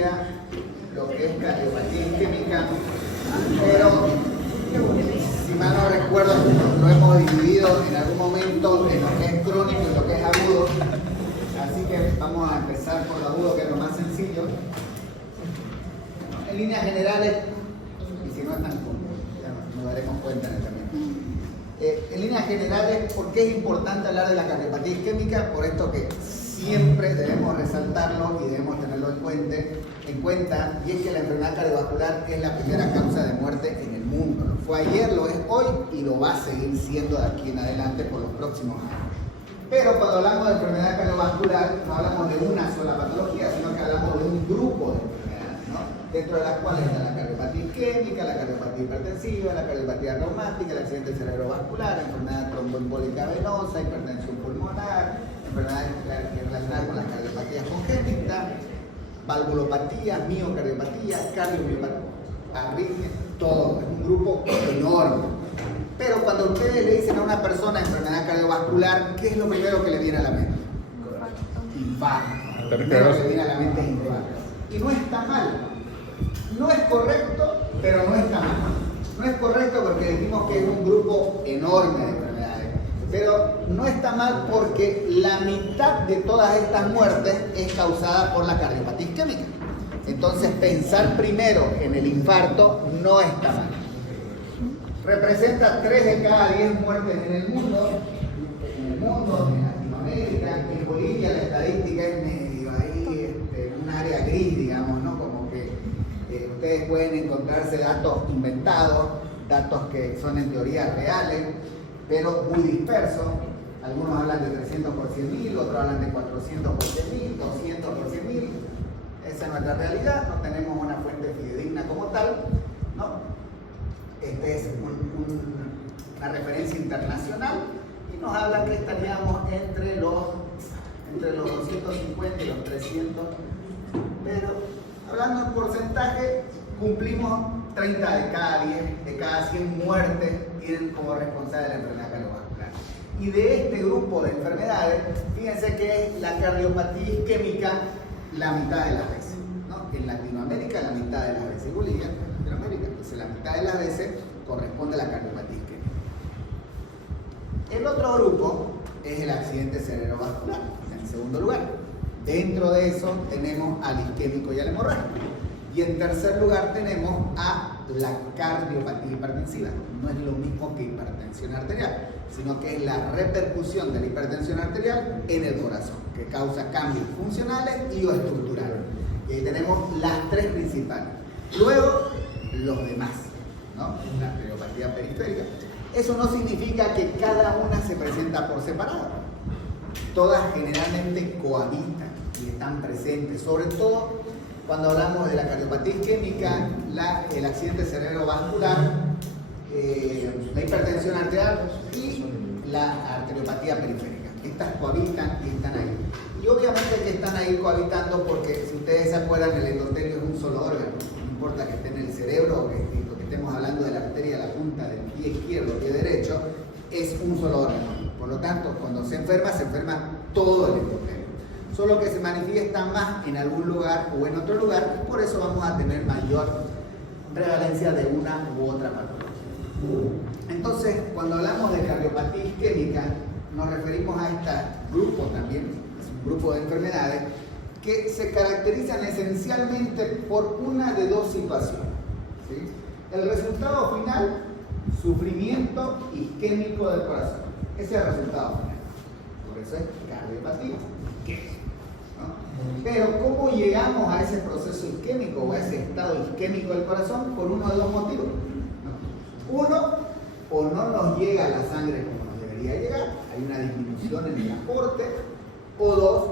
patología, lo que es cardiopatía isquémica, pero si mal no recuerdo, lo hemos dividido en algún momento en lo que es crónico y lo que es agudo. Así que vamos a empezar por lo agudo, que es lo más sencillo. En líneas generales, y si no están ya nos daremos cuenta en el camino. En líneas generales, ¿por qué es importante hablar de la cardiopatía isquémica? Por esto que siempre debemos resaltarlo y debemos tenerlo en cuenta, y es que la enfermedad cardiovascular es la primera causa de muerte en el mundo. Lo fue ayer, lo es hoy y lo va a seguir siendo de aquí en adelante por los próximos años. Pero cuando hablamos de enfermedad cardiovascular, no hablamos de una sola patología, sino que hablamos de un grupo de enfermedades, ¿no? Dentro de las cuales está la cardiopatía isquémica, la cardiopatía hipertensiva, la cardiopatía reumática, el accidente cerebrovascular, la enfermedad tromboembólica venosa, hipertensión pulmonar, enfermedades relacionadas con las cardiopatías congénitas, valvulopatía, miocardiopatías, cardiomiopatía, arritmias, todo. Es un grupo enorme. Pero cuando ustedes le dicen a una persona enfermedad cardiovascular, ¿qué es lo primero que le viene a la mente? Infarto. Lo primero que le viene a la mente es infarto. Y no está mal. No es correcto, pero no está mal. No es correcto porque decimos que es un grupo enorme de enfermedades. Pero no está mal porque la mitad de todas estas muertes es causada por la cardiopatía isquémica. Entonces, pensar primero en el infarto no está mal. Representa 3 de cada 10 muertes en el mundo, en Latinoamérica. En Bolivia la estadística es medio ahí, un área gris, digamos, ¿no? Como que ustedes pueden encontrarse datos inventados, datos que son en teoría reales, pero muy dispersos. Algunos hablan de 300 por 100.000, otros hablan de 400 por 100.000, 200 por 100.000. Esa es nuestra realidad, no tenemos una fuente fidedigna como tal, ¿no? Esta es una referencia internacional y nos habla que estaríamos entre los 250 y los 300, pero hablando en porcentaje, cumplimos 30 de cada 10, de cada 100 muertes tienen como responsable la enfermedad cardiovascular. Y de este grupo de enfermedades, fíjense que es la cardiopatía isquémica la mitad de las veces, ¿no? En Latinoamérica la mitad de las veces, en Bolivia, en Latinoamérica, entonces la mitad de las veces corresponde a la cardiopatía isquémica. El otro grupo es el accidente cerebrovascular, en segundo lugar. Dentro de eso tenemos al isquémico y al hemorrágico. Y en tercer lugar tenemos a la cardiopatía hipertensiva. No es lo mismo que hipertensión arterial, sino que es la repercusión de la hipertensión arterial en el corazón, que causa cambios funcionales y o estructurales. Y ahí tenemos las 3 principales. Luego, los demás, ¿no? La arteriopatía periférica. Eso no significa que cada una se presenta por separado. Todas generalmente cohabitan y están presentes, sobre todo cuando hablamos de la cardiopatía isquémica, el accidente cerebrovascular, la hipertensión arterial y la arteriopatía periférica. Estas cohabitan y están ahí. Y obviamente que están ahí cohabitando porque, si ustedes se acuerdan, el endotelio es un solo órgano. No importa que esté en el cerebro o que estemos hablando de la arteria de la punta del pie izquierdo o pie derecho, es un solo órgano. Por lo tanto, cuando se enferma todo el endotelio. Solo que se manifiesta más en algún lugar o en otro lugar, y por eso vamos a tener mayor prevalencia de una u otra patología. Entonces, cuando hablamos de cardiopatía isquémica, nos referimos a este grupo también, es un grupo de enfermedades que se caracterizan esencialmente por una de dos situaciones, ¿sí? El resultado final, sufrimiento isquémico del corazón. Ese es el resultado final. Por eso es cardiopatía. ¿No? Pero ¿cómo llegamos a ese proceso isquémico o a ese estado isquémico del corazón? Por uno de dos motivos, ¿no? Uno, o no nos llega la sangre como nos debería llegar, hay una disminución en el aporte, o dos,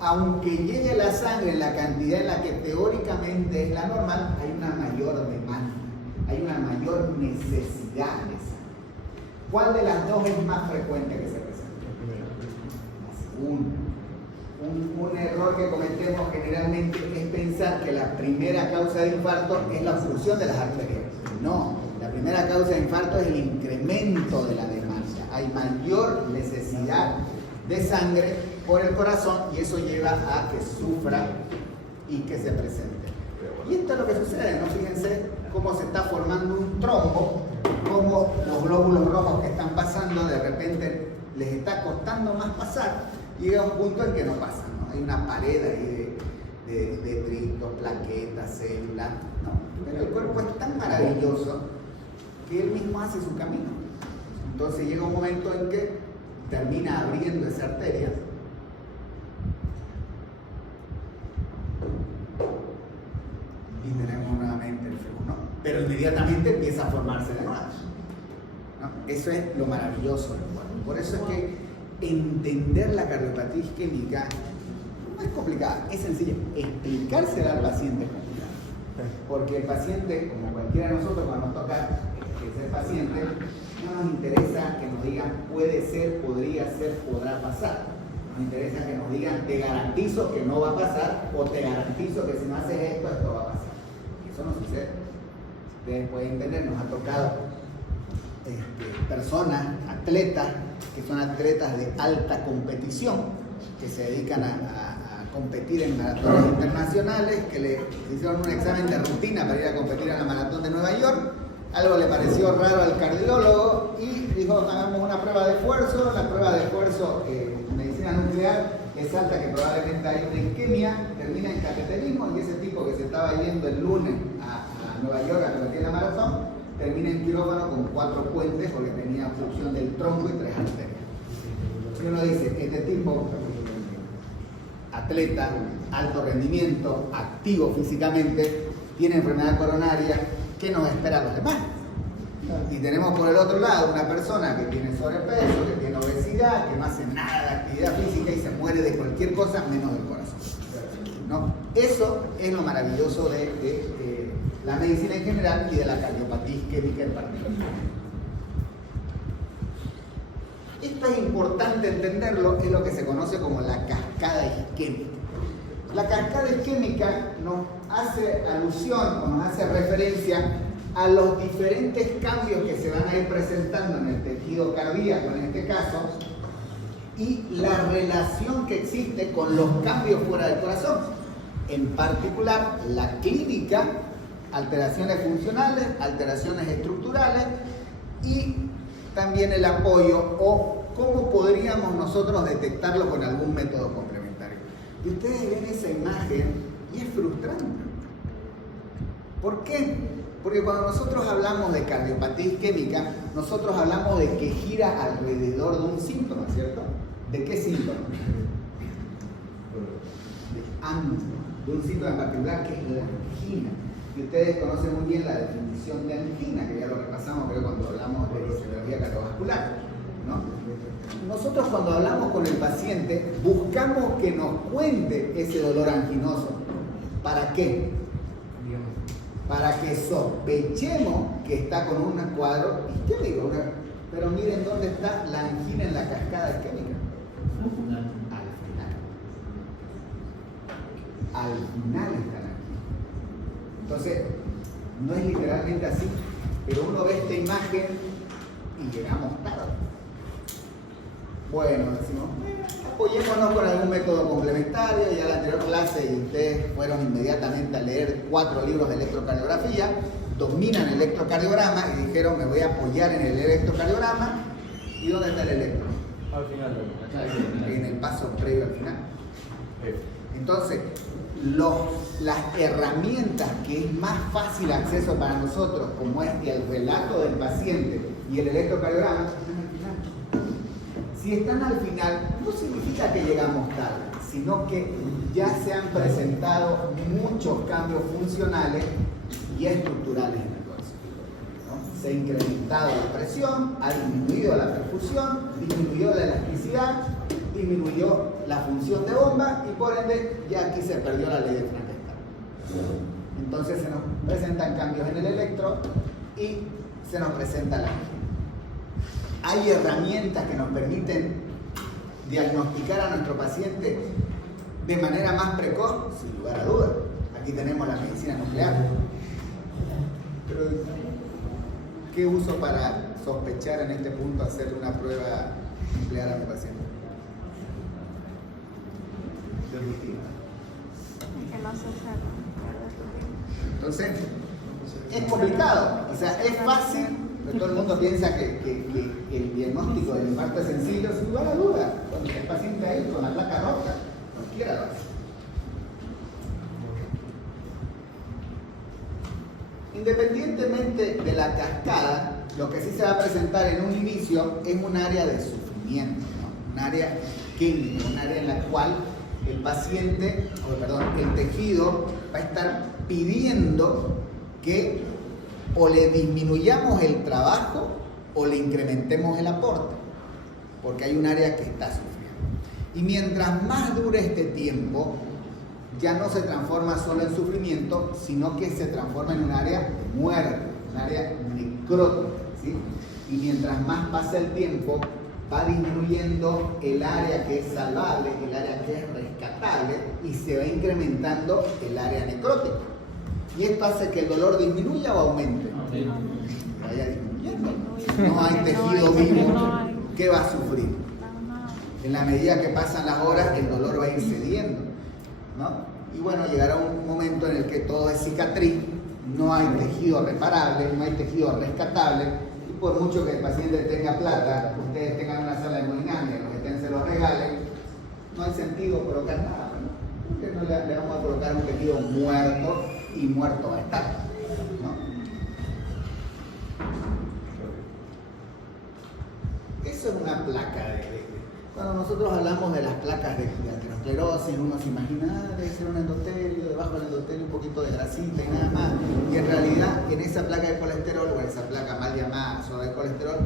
aunque llegue la sangre en la cantidad en la que teóricamente es la normal, hay una mayor demanda, hay una mayor necesidad de sangre. ¿Cuál de las dos es más frecuente que se presenta? La segunda. Un error que cometemos generalmente es pensar que la primera causa de infarto es la obstrucción de las arterias. No, la primera causa de infarto es el incremento de la demanda. Hay mayor necesidad de sangre por el corazón y eso lleva a que sufra y que se presente. Y esto es lo que sucede, ¿no? Fíjense cómo se está formando un trombo, cómo los glóbulos rojos que están pasando de repente les está costando más pasar, y llega un punto en que no pasan, ¿no? Hay una pared ahí de detritos, plaquetas, células, ¿no? Pero el cuerpo es tan maravilloso que él mismo hace su camino. Entonces llega un momento en que termina abriendo esa arteria y tenemos nuevamente el flujo, ¿no? Pero inmediatamente empieza a formarse de nuevo, ¿no? Eso es lo maravilloso del cuerpo. Por eso es que entender la cardiopatía isquémica no es complicada, es sencilla. Explicársela al paciente es complicado, porque el paciente, como cualquiera de nosotros, cuando nos toca ser paciente, no nos interesa que nos digan puede ser, podría ser, podrá pasar. Nos interesa que nos digan te garantizo que no va a pasar, o te garantizo que si no haces esto, esto va a pasar. Y eso no sucede. Ustedes pueden entender, nos ha tocado personas, atletas, que son atletas de alta competición, que se dedican a competir en maratones internacionales, que le hicieron un examen de rutina para ir a competir en la maratón de Nueva York. Algo le pareció raro al cardiólogo y dijo, hagamos una prueba de esfuerzo. La prueba de esfuerzo en medicina nuclear es alta, que probablemente hay una isquemia, termina en cateterismo, y ese tipo que se estaba yendo el lunes a Nueva York a competir en la maratón, termina en quirófano con 4 puentes porque tenía obstrucción del tronco y 3 arterias. Y uno dice, este tipo, atleta, alto rendimiento, activo físicamente, tiene enfermedad coronaria, ¿qué nos espera a los demás? Y tenemos por el otro lado una persona que tiene sobrepeso, que tiene obesidad, que no hace nada de actividad física y se muere de cualquier cosa menos del corazón, ¿no? Eso es lo maravilloso de la medicina en general y de la cardiopatía isquémica en particular. Esto es importante entenderlo, es lo que se conoce como la cascada isquémica. La cascada isquémica nos hace alusión o nos hace referencia a los diferentes cambios que se van a ir presentando en el tejido cardíaco, en este caso, y la relación que existe con los cambios fuera del corazón. En particular, la clínica, alteraciones funcionales, alteraciones estructurales, y también el apoyo o cómo podríamos nosotros detectarlo con algún método complementario. Y ustedes ven esa imagen y es frustrante. ¿Por qué? Porque cuando nosotros hablamos de cardiopatía isquémica, nosotros hablamos de que gira alrededor de un síntoma, ¿cierto? ¿De qué síntoma? De un síntoma en particular que es la angina. Y ustedes conocen muy bien la definición de angina, que ya lo repasamos creo cuando hablamos de fisiología cardiovascular, ¿no? Nosotros cuando hablamos con el paciente buscamos que nos cuente ese dolor anginoso. ¿Para qué? Para que sospechemos que está con un cuadro isquémico. Pero miren dónde está la angina en la cascada isquémica. Al final está la angina. Entonces, no es literalmente así, pero uno ve esta imagen y llegamos tarde. Bueno, decimos, apoyémonos con algún método complementario. Ya en la anterior clase y ustedes fueron inmediatamente a leer 4 libros de electrocardiografía, dominan el electrocardiograma y dijeron, me voy a apoyar en el electrocardiograma. ¿Y dónde está el electro? Al final. En el paso previo al final. Entonces, las herramientas que es más fácil acceso para nosotros, como es el relato del paciente y el electrocardiograma, están al final. Si están al final, no significa que llegamos tarde, sino que ya se han presentado muchos cambios funcionales y estructurales en el corazón, ¿no? Se ha incrementado la presión, ha disminuido la perfusión, disminuyó la elasticidad, disminuyó la función de bomba y por ende ya aquí se perdió la ley de Frankenstein. Entonces se nos presentan cambios en el electro y se nos presenta la angina. Hay herramientas que nos permiten diagnosticar a nuestro paciente de manera más precoz, sin lugar a dudas. Aquí tenemos la medicina nuclear. Pero, ¿qué uso para sospechar en este punto hacer una prueba nuclear a mi paciente? Que no se saca. Entonces, es complicado. O sea, es fácil, pero todo el mundo piensa que el diagnóstico del infarto es sencillo, sin lugar a duda. Cuando el paciente ahí con la placa rota, cualquiera lo hace. Independientemente de la cascada, lo que sí se va a presentar en un inicio es un área de sufrimiento, ¿no? Un área química, un área en la cual el paciente, el tejido va a estar pidiendo que o le disminuyamos el trabajo o le incrementemos el aporte, porque hay un área que está sufriendo. Y mientras más dure este tiempo, ya no se transforma solo en sufrimiento, sino que se transforma en un área de muerte, un área necrótica, ¿sí? Y mientras más pasa el tiempo, va disminuyendo el área que es salvable, el área que es rescatable, y se va incrementando el área necrótica. Y esto hace que el dolor disminuya o aumente. Sí. Vaya disminuyendo. Si no hay tejido vivo, ¿qué va a sufrir? En la medida que pasan las horas, el dolor va a ir cediendo, ¿no? Y bueno, llegará un momento en el que todo es cicatriz, no hay tejido reparable, no hay tejido rescatable, y por mucho que el paciente tenga plata, ustedes tengan una sala de hemodinamia, los que estén se los regalen, no hay sentido colocar nada, ¿no? Porque no le vamos a colocar un tejido muerto y muerto va a estar, ¿no? Eso es una placa Cuando nosotros hablamos de las placas de aterosclerosis, uno se imagina, debe ser un endotelio, debajo del endotelio un poquito de grasita y nada más. Y en realidad, en esa placa de colesterol, o en esa placa mal llamada zona de colesterol,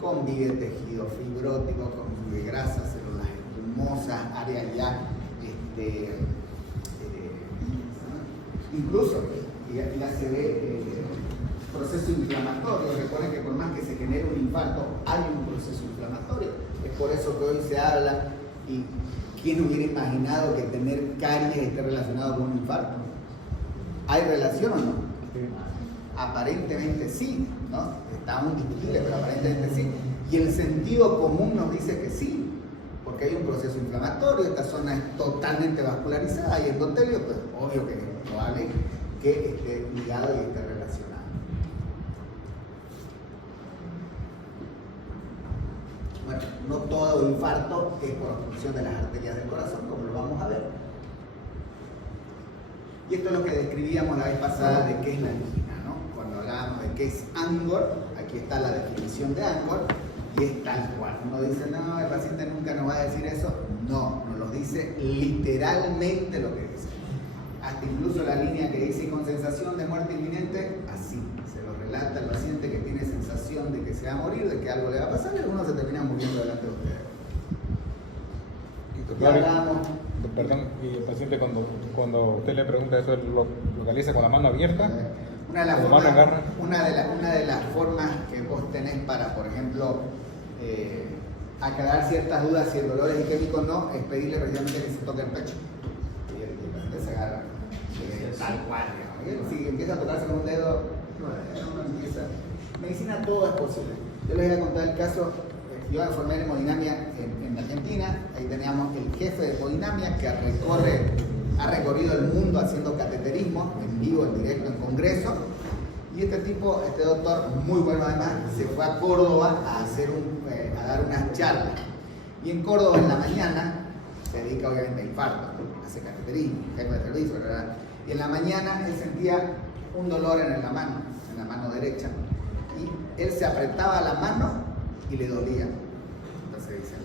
convive tejido fibrótico, convive grasas, células espumosas, áreas ya, incluso, ya se ve proceso inflamatorio. Recuerden que por más que se genere un infarto, hay un proceso inflamatorio. Es por eso que hoy se habla, y ¿quién hubiera imaginado que tener caries esté relacionado con un infarto? ¿Hay relación o no? Aparentemente sí, ¿no? Está muy discutible, pero aparentemente sí. Y el sentido común nos dice que sí, porque hay un proceso inflamatorio, esta zona es totalmente vascularizada y endotelio, pues obvio que es probable que esté ligado y esté relacionado. Bueno, no todo infarto es por obstrucción de las arterias del corazón, como lo vamos a ver. Y esto es lo que describíamos la vez pasada de qué es la angina, ¿no? Cuando hablábamos de qué es ANGOR, aquí está la definición de ANGOR, y es tal cual. Uno dice, no, el paciente nunca nos va a decir eso. No, nos lo dice literalmente lo que dice. Hasta incluso la línea que dice con sensación de muerte inminente, así se lo relata el paciente, que tiene sensación de que se va a morir, de que algo le va a pasar, y algunos se terminan muriendo delante de ustedes. Y hablamos. Perdón, y el paciente cuando usted le pregunta eso, ¿lo localiza con la mano abierta? Una de las formas que vos tenés para, por ejemplo, aclarar ciertas dudas si el dolor es isquémico o no, es pedirle precisamente que se toque el pecho. Y el paciente se agarra tal cual, digamos. Si empieza a tocarse con un dedo, no empieza. Medicina todo es posible. Yo les voy a contar el caso. Yo me formé en hemodinamia en Argentina. Ahí teníamos el jefe de hemodinamia que ha recorrido el mundo haciendo cateterismo en vivo, en directo, en congreso. Y este doctor, muy bueno además, se fue a Córdoba a dar unas charlas. Y en Córdoba en la mañana se dedica obviamente a infarto, hace cateterismo, jefe de servicio, ¿verdad? Y en la mañana él sentía un dolor en la mano derecha. Y él se apretaba la mano y le dolía. Entonces dice, no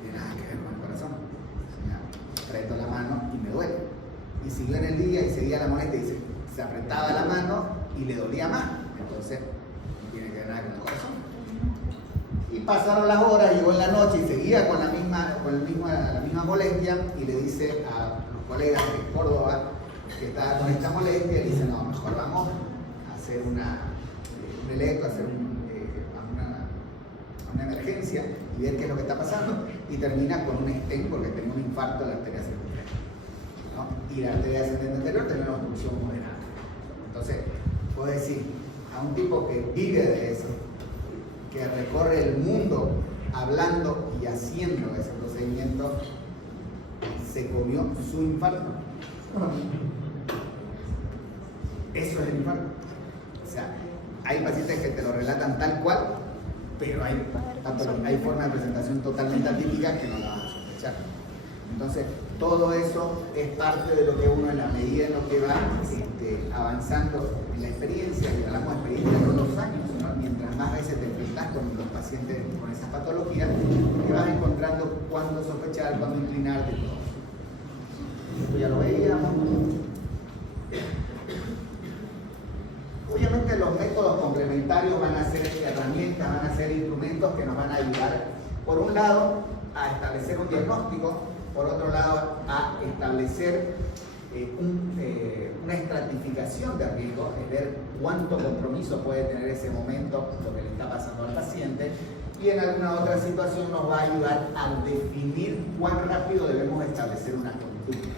tiene nada que ver con el corazón. Aprieto la mano y me duele. Y siguió en el día y seguía la molestia y dice, se apretaba la mano y le dolía más. Entonces, no tiene que ver nada con el corazón. Y pasaron las horas, llegó en la noche y seguía con la misma molestia, y le dice a los colegas de Córdoba que estaba con esta molestia, y dice, no, mejor vamos a hacer un electro, hacer una emergencia y ver qué es lo que está pasando, y termina con un stent porque tenía un infarto de la arteria ascendente, ¿no? Y la arteria ascendente anterior tenía una obstrucción moderada. Entonces, puedo decir, a un tipo que vive de eso, que recorre el mundo hablando y haciendo ese procedimiento, se comió su infarto. Eso es el infarto. O sea, hay pacientes que te lo relatan tal cual, pero hay formas de presentación totalmente atípicas que no la van a sospechar. Entonces, todo eso es parte de lo que uno, en la medida en lo que va avanzando en la experiencia, y hablamos de experiencia de los años, ¿no? Mientras más veces te enfrentas con los pacientes con esas patologías, te vas encontrando cuándo sospechar, cuándo inclinarte y todo. Esto ya lo veíamos. Obviamente los métodos complementarios van a ser herramientas, van a ser instrumentos que nos van a ayudar, por un lado, a establecer un diagnóstico, por otro lado, a establecer una estratificación de riesgo, es ver cuánto compromiso puede tener ese momento lo que le está pasando al paciente, y en alguna otra situación nos va a ayudar a definir cuán rápido debemos establecer una conducta.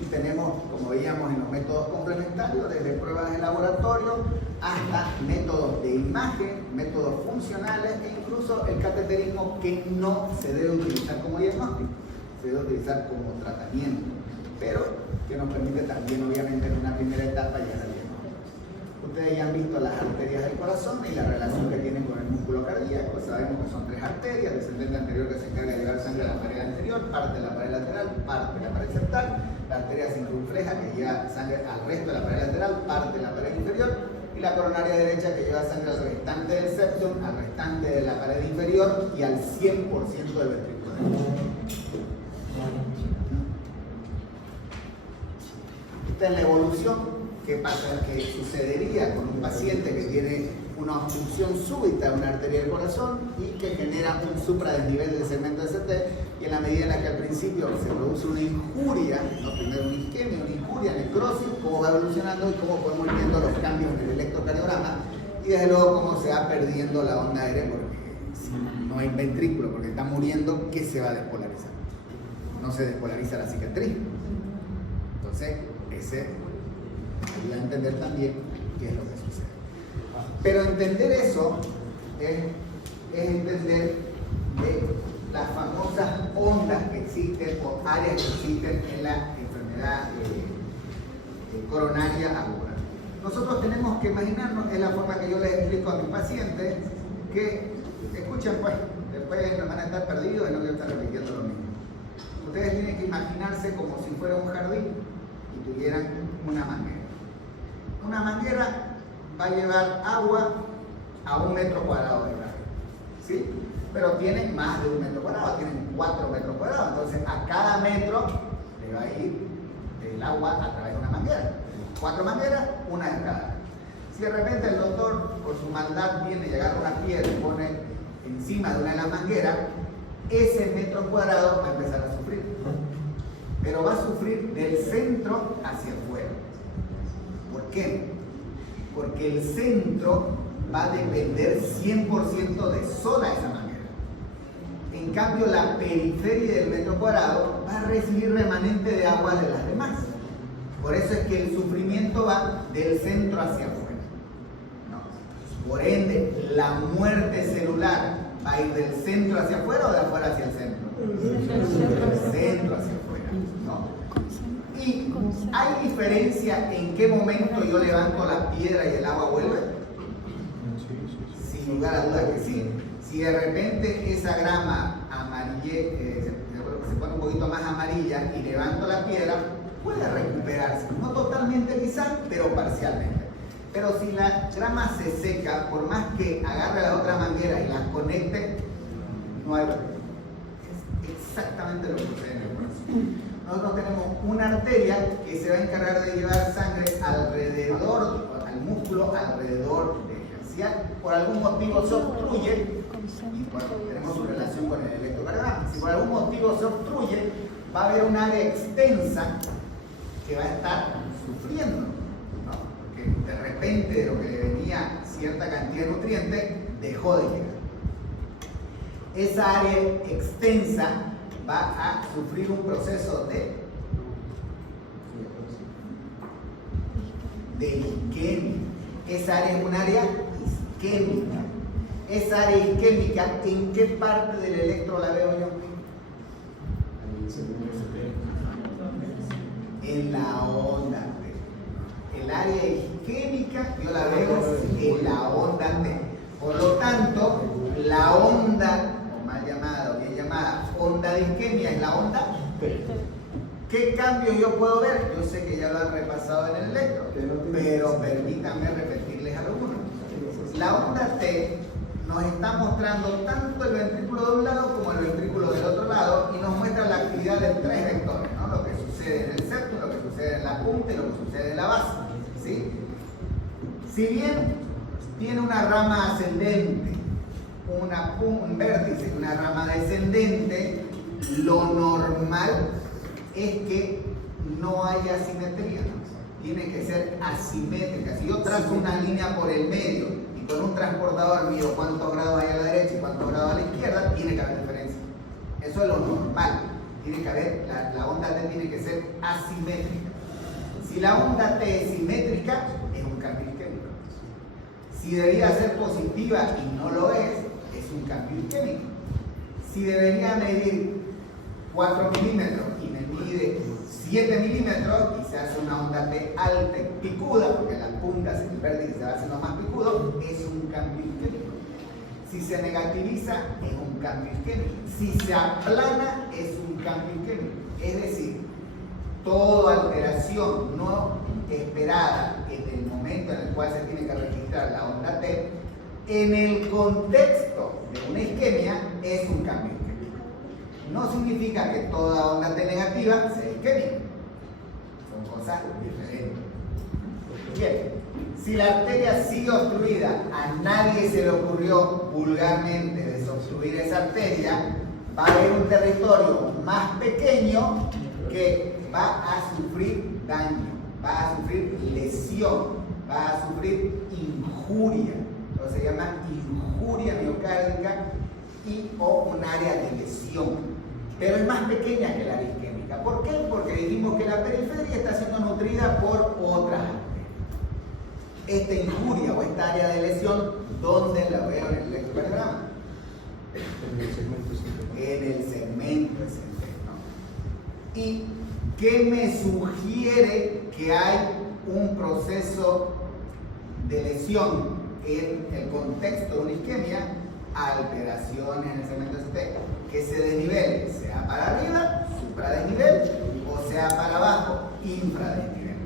Y tenemos, como veíamos en los métodos complementarios, desde pruebas de laboratorio hasta métodos de imagen, métodos funcionales e incluso el cateterismo, que no se debe utilizar como diagnóstico, se debe utilizar como tratamiento, pero que nos permite también, obviamente, en una primera etapa llegar al diagnóstico. Ustedes ya han visto las arterias del corazón y la relación que tienen con el músculo cardíaco. Sabemos que son tres arterias: descendente anterior, que se encarga de llevar sangre a la pared anterior, parte de la pared lateral, parte de la pared septal; la arteria circunfleja, que lleva sangre al resto de la pared lateral, parte de la pared inferior; y la coronaria derecha, que lleva sangre al restante del septum, al restante de la pared inferior y al 100% del ventrículo derecho. Esta es la evolución que sucedería con un paciente que tiene una obstrucción súbita de una arteria del corazón y que genera un supradesnivel del segmento ST, y en la medida en la que al principio se produce una injuria, ¿no? Primero una isquemia, una injuria, necrosis, cómo va evolucionando y cómo podemos ir viendo los cambios en el electrocardiograma, y desde luego cómo se va perdiendo la onda aérea, porque si no hay ventrículo, porque está muriendo, ¿qué se va a despolarizar? No se despolariza la cicatriz. Entonces, ese ayuda a entender también qué es lo que sucede. Pero entender eso es entender de las famosas ondas que existen o áreas que existen en la enfermedad coronaria aguda. Nosotros tenemos que imaginarnos, es la forma que yo les explico a mis pacientes, que escuchen, pues, después no van a estar perdidos, es lo que yo estoy repitiendo lo mismo. Ustedes tienen que imaginarse como si fuera un jardín y tuvieran una manguera. Una manguera va a llevar agua a 1 metro cuadrado de radio, ¿sí? Pero tienen más de 1 metro cuadrado, tienen 4 metros cuadrados, entonces a cada metro le va a ir el agua a través de una manguera. 4 mangueras, una de cada. Si de repente el doctor, por su maldad, viene y agarra una piedra y pone encima de una de las mangueras, ese metro cuadrado va a empezar a sufrir. Pero va a sufrir del centro hacia afuera. ¿Por qué? Porque el centro va a depender 100% de sola esa manguera. En cambio, la periferia del metro cuadrado va a recibir remanente de agua de las demás. Por eso es que el sufrimiento va del centro hacia afuera. ¿No? Por ende, la muerte celular va a ir del centro hacia afuera o de afuera hacia el centro. Del centro hacia afuera. ¿No? ¿Y hay diferencia en qué momento yo levanto la piedra y el agua vuelve? Sin lugar a dudas que sí. Si de repente esa grama se pone un poquito más amarilla y levanto la piedra, puede recuperarse. No totalmente quizás, pero parcialmente. Pero si la grama se seca, por más que agarre la otra manguera y las conecte, no hay recuperación. Es exactamente lo que sucede en el corazón. Nosotros tenemos una arteria que se va a encargar de llevar sangre alrededor, al músculo alrededor del eje. Por algún motivo se obstruye, y bueno, tenemos su relación con el electrocardiograma. Si por algún motivo se obstruye, va a haber un área extensa que va a estar sufriendo, ¿no? Porque de repente de lo que le venía cierta cantidad de nutrientes dejó de llegar. Esa área extensa va a sufrir un proceso de isquemia. Esa área es un área isquémica. Esa área isquémica, ¿en qué parte del electro la veo yo? En la onda. área isquémica yo la veo en la onda T. Por lo tanto, la onda, o mal llamada o bien llamada, onda de isquemia es la onda T. ¿Qué cambio yo puedo ver? Yo sé que ya lo han repasado en el electro, pero permítanme repetirles algunos. La onda T nos está mostrando tanto el ventrículo de un lado como el ventrículo del otro lado y nos muestra la actividad de tres vectores, ¿no? Lo que sucede en el septum, lo que sucede en la punta y lo que sucede en la base, ¿sí? Si bien tiene una rama ascendente, un vértice y una rama descendente, lo normal es que no haya asimetría, ¿no? Tiene que ser asimétrica. Si yo trazo una línea por el medio y con un transportador mido cuántos grados hay a la derecha y cuántos grados a la izquierda, tiene que haber diferencia. Eso es lo normal. Tiene que haber, la onda T tiene que ser asimétrica. Si la onda T es simétrica, es un cambio isquémico. Si debería ser positiva y no lo es un cambio isquémico. Si debería medir 4 milímetros y me mide 7 milímetros y se hace una onda T alta y picuda, porque las puntas en el vértice se va haciendo más picudo, es un cambio isquémico. Si se negativiza, es un cambio isquémico. Si se aplana, es un cambio isquémico. Es decir, toda alteración no esperada en el momento en el cual se tiene que registrar la onda T, en el contexto de una isquemia, es un cambio isquémico. No significa que toda onda T negativa sea isquémica. Son cosas diferentes. Bien, si la arteria sigue obstruida, a nadie se le ocurrió vulgarmente desobstruir esa arteria, va a haber un territorio más pequeño que va a sufrir daño, va a sufrir lesión, va a sufrir injuria. Entonces se llama injuria miocárdica y o un área de lesión. Pero es más pequeña que la área isquémica. ¿Por qué? Porque dijimos que la periferia está siendo nutrida por otras arterias. Esta injuria o esta área de lesión, ¿dónde la veo en el electrocardiograma? En el segmento esentero, ¿no? ¿Y qué me sugiere que hay un proceso de lesión en el contexto de una isquemia? Alteraciones en el segmento esentero, que se desnivele, sea para arriba, supradesnivel, o sea para abajo, infradesnivel.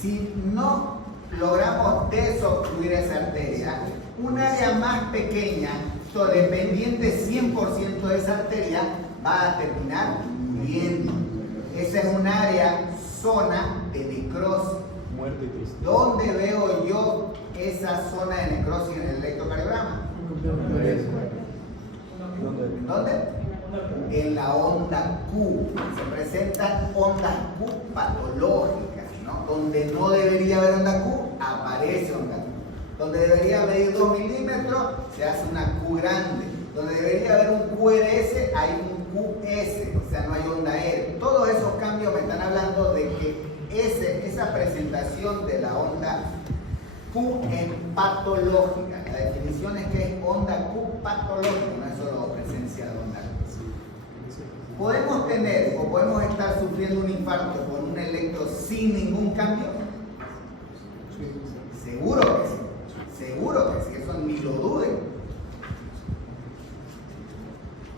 Si no logramos desobstruir esa arteria, un área más pequeña, dependiente 100% de esa arteria, va a terminar muriendo. Esa es un área, zona de necrosis. Muerte y triste. ¿Dónde veo yo esa zona de necrosis en el electrocardiograma? ¿Dónde? En la onda Q. Se presentan ondas Q patológicas, ¿no? Donde no debería haber onda Q, aparece onda Q. Donde debería medir 2 milímetros, se hace una Q grande. Donde debería haber un QRS, hay un QS, o sea, no hay onda R. Todos esos cambios me están hablando de que esa presentación de la onda Q es patológica. La definición es que es onda Q patológica, no es solo presencia de onda Q. ¿Podemos tener o podemos estar sufriendo un infarto con un electro sin ningún cambio? Seguro que sí, seguro que sí, eso ni lo duden.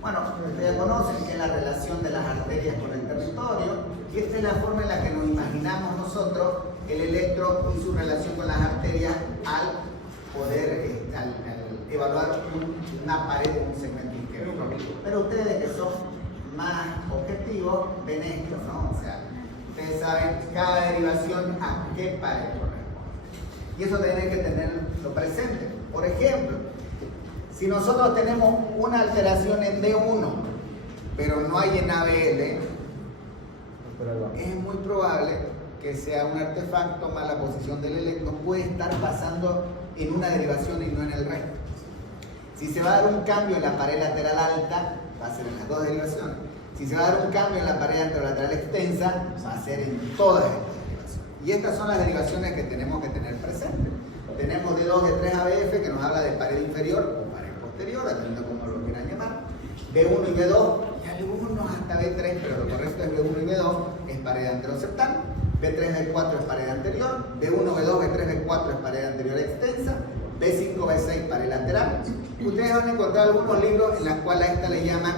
Bueno, ustedes conocen que es la relación de las arterias con el territorio, y esta es la forma en la que nos imaginamos nosotros el electro y su relación con las arterias al poder al evaluar una pared de un segmento isquémico. Pero ustedes que son más objetivos ven esto, ¿no? O sea, ustedes saben cada derivación a qué pared corresponde. Y eso tienen que tenerlo presente. Por ejemplo, si nosotros tenemos una alteración en D1, pero no hay en ABL, es muy probable que sea un artefacto, mala posición del electro, puede estar pasando en una derivación y no en el resto. Si se va a dar un cambio en la pared lateral alta, va a ser en las dos derivaciones. Si se va a dar un cambio en la pared anterolateral extensa, va a ser en todas estas derivaciones. Y estas son las derivaciones que tenemos que tener presentes. Tenemos D2, D3 ABF, que nos habla de pared inferior o pared posterior, dependiendo cómo lo quieran llamar. B1 y B2, y algunos hasta B3, pero lo correcto es B1 y B2, es pared anteroseptal. B3, B4 es pared anterior, B1, B2, B3, B4 es pared anterior extensa, B5, B6 pared lateral. Ustedes van a encontrar algunos libros en los cuales a esta le llaman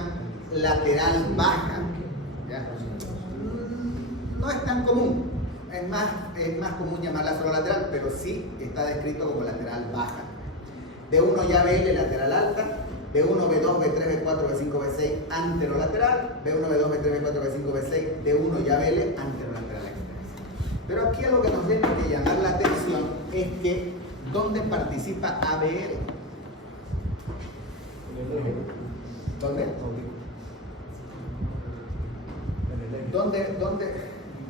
lateral baja. ¿Ya? No es tan común, es más común llamarla solo lateral, pero sí está descrito como lateral baja. B1 ya BL lateral alta, B1, B2, B3, B4, B5, B6 anterolateral, B1, B2, B3, B4, B5, B6, D1 ya BL anterolateral extensa. Pero aquí algo que nos tiene que llamar la atención es que ¿dónde participa ABR?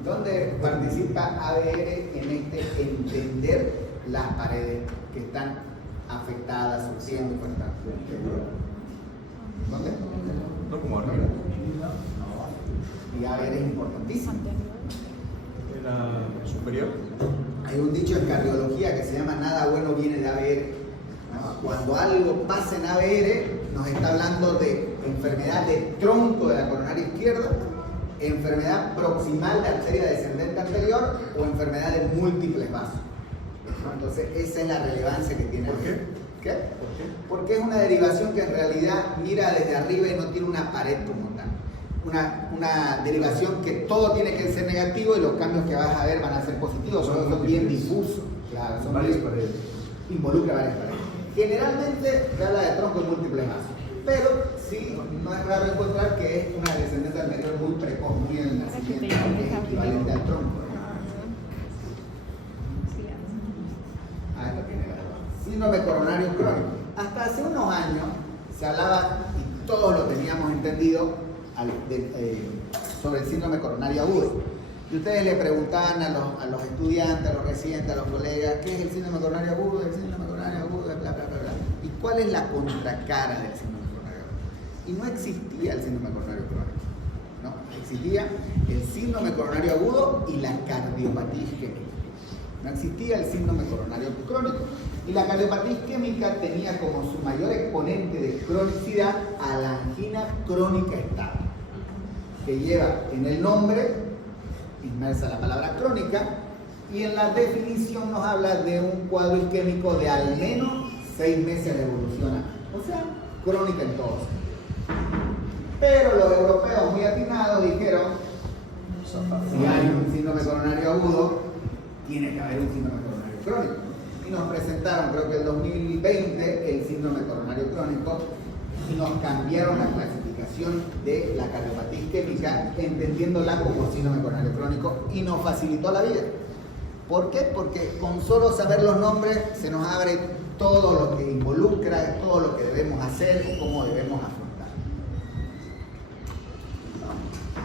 ¿Dónde participa ABR en este entender las paredes que están afectadas, sufriendo, ¿dónde? No como arriba. Y ABR es importantísimo. ¿En la superior? Hay un dicho en cardiología que se llama nada bueno viene de ABR. ¿No? Cuando algo pasa en ABR, nos está hablando de enfermedad de tronco de la coronaria izquierda, enfermedad proximal de arteria descendente anterior o enfermedad de múltiples vasos. Entonces, esa es la relevancia que tiene. ¿Por qué? ¿Qué? Porque es una derivación que en realidad mira desde arriba y no tiene una pared como tal. Una derivación que todo tiene que ser negativo y los cambios que vas a ver van a ser positivos, son bien difusos. Claro, son varias bien, paredes. Involucra varias paredes. Generalmente se habla de tronco y múltiples vasos, pero sí, no es raro encontrar que es una descendencia anterior muy precoz, muy en el nacimiento, que es equivalente al tronco. Síndrome coronario crónico. Hasta hace unos años se hablaba, y todos lo teníamos entendido, sobre el síndrome coronario agudo. Y ustedes le preguntaban a los estudiantes, a los residentes, a los colegas, ¿qué es el síndrome coronario agudo? El síndrome coronario agudo, bla, bla, bla, bla. ¿Y cuál es la contracara del síndrome coronario agudo? Y no existía el síndrome coronario crónico. ¿No? Existía el síndrome coronario agudo y la cardiopatía isquémica. No existía el síndrome coronario crónico. Y la cardiopatía isquémica tenía como su mayor exponente de cronicidad a la angina crónica estable, que lleva en el nombre, inmersa la palabra crónica, y en la definición nos habla de un cuadro isquémico de al menos 6 meses de evolución, o sea, crónica en todos. Pero los europeos muy atinados dijeron, si hay un síndrome coronario agudo, tiene que haber un síndrome coronario crónico. Y nos presentaron, creo que en 2020, el síndrome coronario crónico y nos cambiaron la clasificación de la cardiopatía isquémica, entendiéndola como síndrome coronario crónico, y nos facilitó la vida. ¿Por qué? Porque con solo saber los nombres se nos abre todo lo que involucra, todo lo que debemos hacer o cómo debemos afrontar.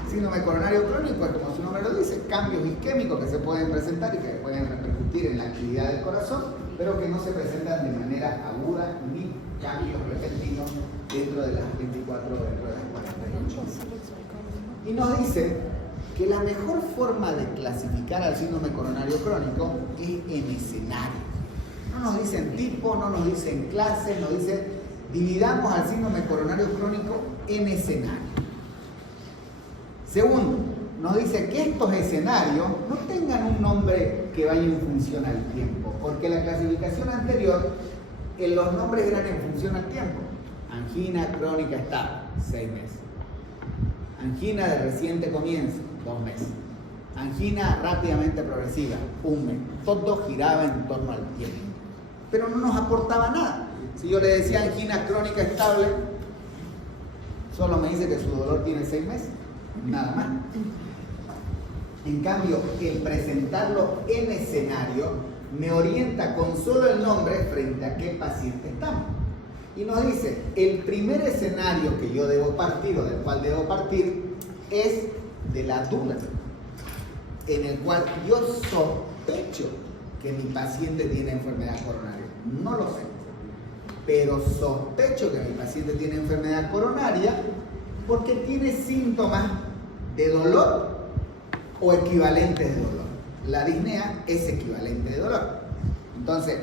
Síndrome coronario crónico es, como su nombre lo dice, cambios isquémicos que se pueden presentar y que pueden repercutir en la actividad del corazón, pero que no se presentan de manera aguda ni cambios repentinos dentro de las 24 o dentro de las 48 horas. Y nos dice que la mejor forma de clasificar al síndrome coronario crónico es en escenario. No nos dicen tipo, no nos dicen clase, nos dicen dividamos al síndrome coronario crónico en escenario. Segundo, nos dice que estos escenarios no tengan un nombre que vaya en función al tiempo, porque la clasificación anterior, los nombres eran en función al tiempo. Angina crónica estable, 6 meses. Angina de reciente comienzo, 2 meses. Angina rápidamente progresiva, 1 mes. Todo giraba en torno al tiempo, pero no nos aportaba nada. Si yo le decía angina crónica estable, solo me dice que su dolor tiene 6 meses. Nada más. En cambio, el presentarlo en escenario me orienta con solo el nombre frente a qué paciente estamos. Y nos dice, el primer escenario que yo debo partir o del cual debo partir es de la duda, en el cual yo sospecho que mi paciente tiene enfermedad coronaria. No lo sé, pero sospecho que mi paciente tiene enfermedad coronaria porque tiene síntomas de dolor o equivalentes de dolor. La disnea es equivalente de dolor. Entonces,